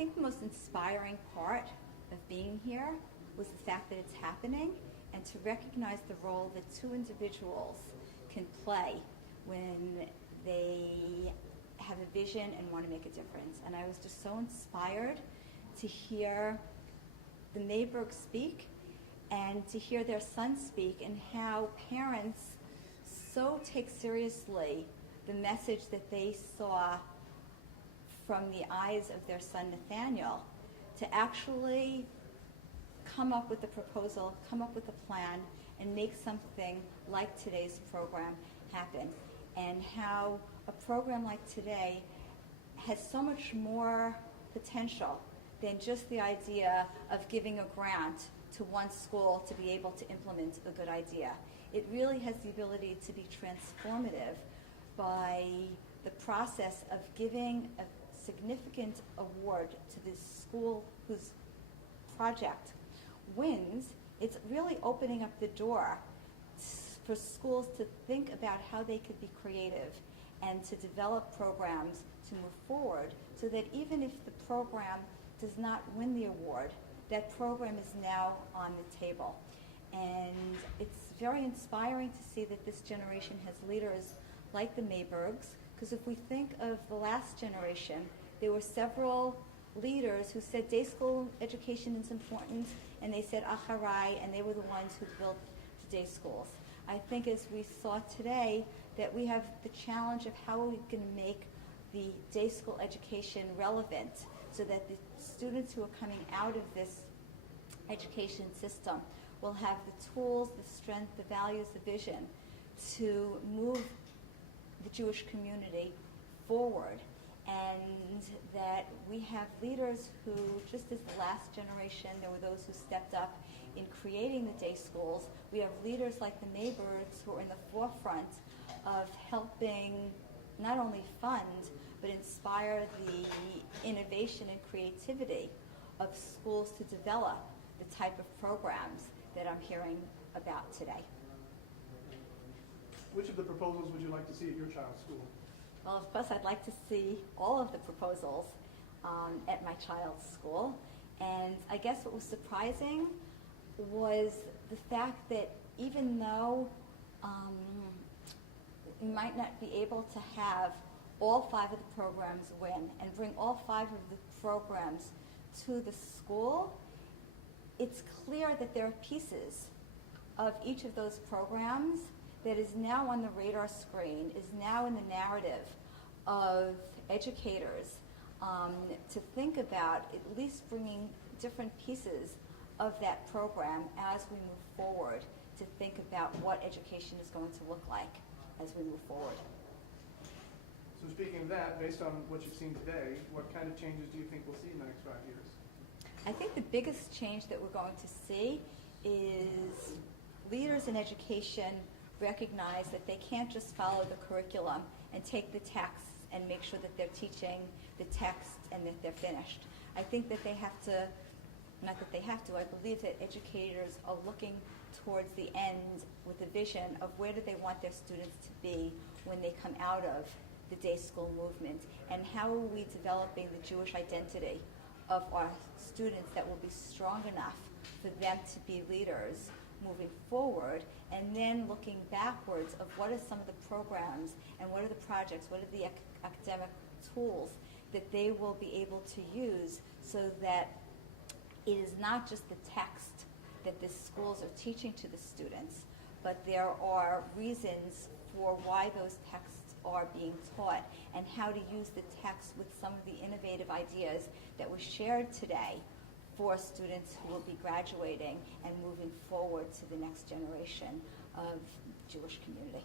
think the most inspiring part of being here was the fact that it's happening and to recognize the role that two individuals can play when they have a vision and want to make a difference. And I was just so inspired to hear the Maybergs speak and to hear their son speak, and how parents so take seriously the message that they saw from the eyes of their son Nathaniel, to actually come up with a proposal, come up with a plan, and make something like today's program happen. And how a program like today has so much more potential than just the idea of giving a grant to one school to be able to implement a good idea. It really has the ability to be transformative by the process of giving a significant award to the school whose project wins. It's really opening up the door for schools to think about how they could be creative and to develop programs to move forward, so that even if the program does not win the award, that program is now on the table. And it's very inspiring to see that this generation has leaders like the Maybergs, because if we think of the last generation, there were several leaders who said day school education is important, and they said acharai, and they were the ones who built the day schools. I think as we saw today, that we have the challenge of how we can make the day school education relevant, so that the students who are coming out of this education system will have the tools, the strength, the values, the vision to move the Jewish community forward. And that we have leaders who, just as the last generation, there were those who stepped up in creating the day schools. We have leaders like the Maybergs who are in the forefront of helping not only fund, but inspire the innovation and creativity of schools to develop the type of programs that I'm hearing about today. Which of the proposals would you like to see at your child's school? Well, of course, I'd like to see all of the proposals at my child's school. And I guess what was surprising was the fact that even though we might not be able to have all 5 of the programs win and bring all 5 of the programs to the school, it's clear that there are pieces of each of those programs that is now on the radar screen, is now in the narrative of educators to think about at least bringing different pieces of that program as we move forward, to think about what education is going to look like as we move forward. So speaking of that, based on what you've seen today, what kind of changes do you think we'll see in the next 5 years? I think the biggest change that we're going to see is leaders in education recognize that they can't just follow the curriculum and take the texts and make sure that they're teaching the text and that they're finished. I think that they have to, not that they have to, I believe that educators are looking towards the end with a vision of where do they want their students to be when they come out of the day school movement, and how are we developing the Jewish identity of our students that will be strong enough for them to be leaders moving forward, and then looking backwards of what are some of the programs and what are the projects, what are the academic tools that they will be able to use, so that it is not just the text that the schools are teaching to the students, but there are reasons for why those texts are being taught, and how to use the text with some of the innovative ideas that were shared today for students who will be graduating and moving forward to the next generation of Jewish community.